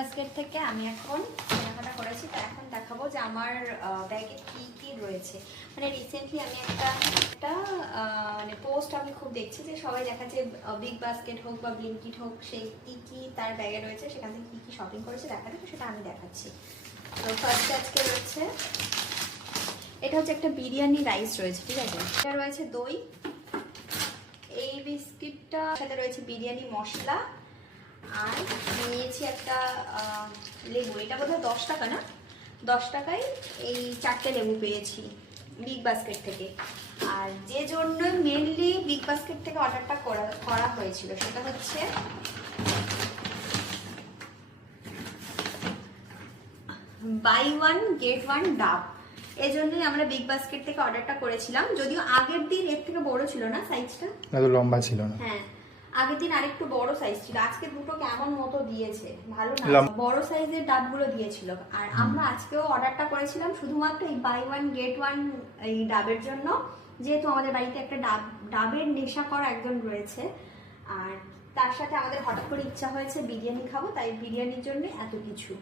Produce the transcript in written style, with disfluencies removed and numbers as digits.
Basket থেকে আমি এখন কেনাকাটা করেছি। তো এখন দেখাবো যে আমার ব্যাগে কি কি রয়েছে। মানে রিসেন্টলি আমি একটা মানে পোস্ট আমি খুব দেখছি যে সবাই দেখাচ্ছে বিগ বাস্কেট হোক বা ব্লিঙ্কিট হোক, সেই কি কি তার ব্যাগে রয়েছে, সেখান থেকে কি কি শপিং করেছে দেখাবে, তো সেটা আমি দেখাচ্ছি। তো ফার্স্টে আজকে রয়েছে, এটা হচ্ছে একটা বিরিয়ানি রাইস রয়েছে, ঠিক আছে। এটা রয়েছে দই, এই বিস্কিটটা সাথে রয়েছে বিরিয়ানি মশলা, আর নিয়েছি একটা লেবু। এটা বোধহয় 10 টাকা, না 10 টাকায় এই 4টে লেবু পেয়েছি বিগ বাস্কেট থেকে। আর যে জন্য মেনলি বিগ বাস্কেট থেকে অর্ডারটা করা হয়েছিল সেটা হচ্ছে বাই ওয়ান গেট ওয়ান ডাব। এই জন্যই আমরা বিগ বাস্কেট থেকে অর্ডারটা করেছিলাম। যদিও আগের দিন এর থেকে বড় ছিল না সাইজটা, এত লম্বা ছিল না। হ্যাঁ, আগের দিন আরেকটু বড় সাইজ ছিল। আজকে দুটো কেমন মতো দিয়েছে, ভালো না, বড় সাইজের ডাবগুলো দিয়েছিল। আর আমরা আজকেও অর্ডারটা করেছিলাম শুধুমাত্র এই বাই ওয়ান গেট ওয়ান এই ডাবের জন্য, যেহেতু আমাদের বাড়িতে একটা ডাবের নেশা করা একজন রয়েছে। আর তার সাথে আমাদের হঠাৎ করে ইচ্ছা হয়েছে বিরিয়ানি খাবো, তাই বিরিয়ানির জন্য এত কিছু।